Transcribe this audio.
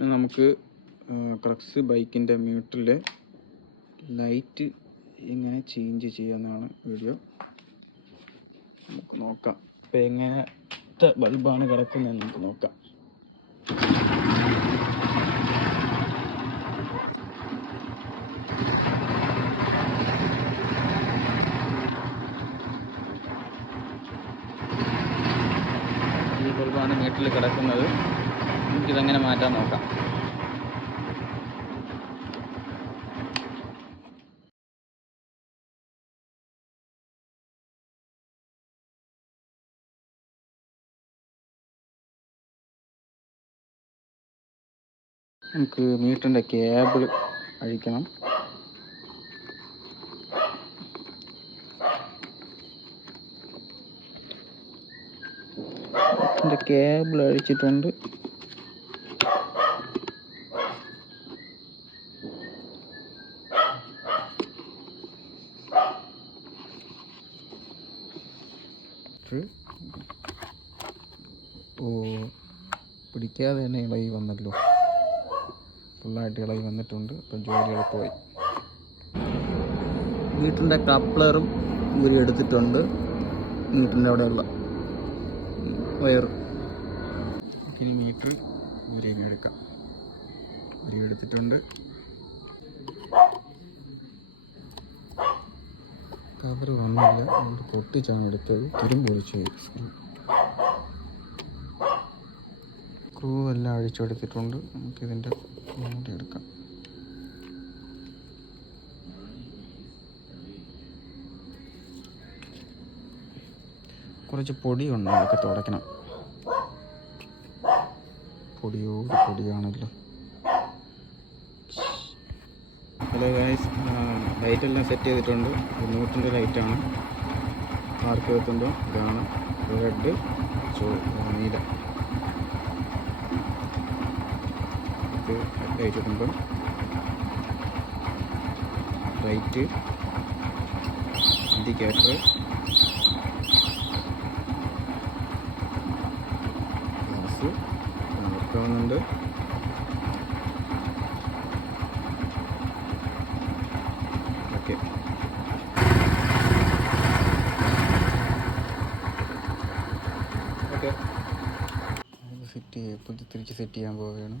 നമുക്ക് ക്രക്സ് ബൈക്കിൻ്റെ മീറ്ററിലെ ലൈറ്റ് എങ്ങനെ ചേഞ്ച് ചെയ്യാമെന്നാണ് വീഡിയോ. നമുക്ക് നോക്കാം. ഇപ്പോൾ എങ്ങനത്തെ ബൾബാണ് കിടക്കുന്നതെന്ന് നമുക്ക് നോക്കാം. ഈ ബൾബാണ് മീറ്ററിൽ കിടക്കുന്നത്. നമുക്കിതെങ്ങനെ മാറ്റാൻ നോക്കാം. നമുക്ക് മീറ്ററിൻ്റെ കേബിൾ അഴിക്കണം. ഇതിൻ്റെ കേബിൾ അഴിച്ചിട്ടുണ്ട്. പിടിക്കാതെ തന്നെ ഇളകി വന്നല്ലോ. ഫുള്ളായിട്ട് ഇളകി വന്നിട്ടുണ്ട്. അപ്പം ജോലി എളുപ്പമായി. മീറ്ററിൻ്റെ കപ്ലറും ഊരി എടുത്തിട്ടുണ്ട്. മീറ്ററിൻ്റെ അവിടെയുള്ള വയർ. ഇനി മീറ്റർ ഊരി എടുക്കാം. ഊരി എടുത്തിട്ടുണ്ട്. കവർ വന്നില്ല, അതുകൊണ്ട് പൊട്ടിച്ചാണ് എടുത്തത്. തുരുമ്പ് പൊളിച്ചു. സ്ക്രൂ എല്ലാം അഴിച്ചെടുത്തിട്ടുണ്ട്. നമുക്കിതിൻ്റെ മൂടി എടുക്കാം. കുറച്ച് പൊടിയുണ്ട്, അതൊക്കെ തുടയ്ക്കണം. പൊടിയാണല്ലോ. ഹലോ ഗൈസ്, ലൈറ്റെല്ലാം സെറ്റ് ചെയ്തിട്ടുണ്ട്. 100-ൻ്റെ ലൈറ്റാണ്. പാർക്ക് എത്തുമ്പോൾ ഇതാണ് റെഡ്, നീല. ഇത് ലൈറ്റ് എത്തുമ്പം റൈറ്റ്, ഇൻഡിക്കേറ്റർ, ഗ്ലാസ് വർക്കാവുന്നുണ്ട്. ഓക്കെ, സെറ്റ് ചെയ്യാം. തിരിച്ച് സെറ്റ് ചെയ്യാൻ പോവുകയാണ്.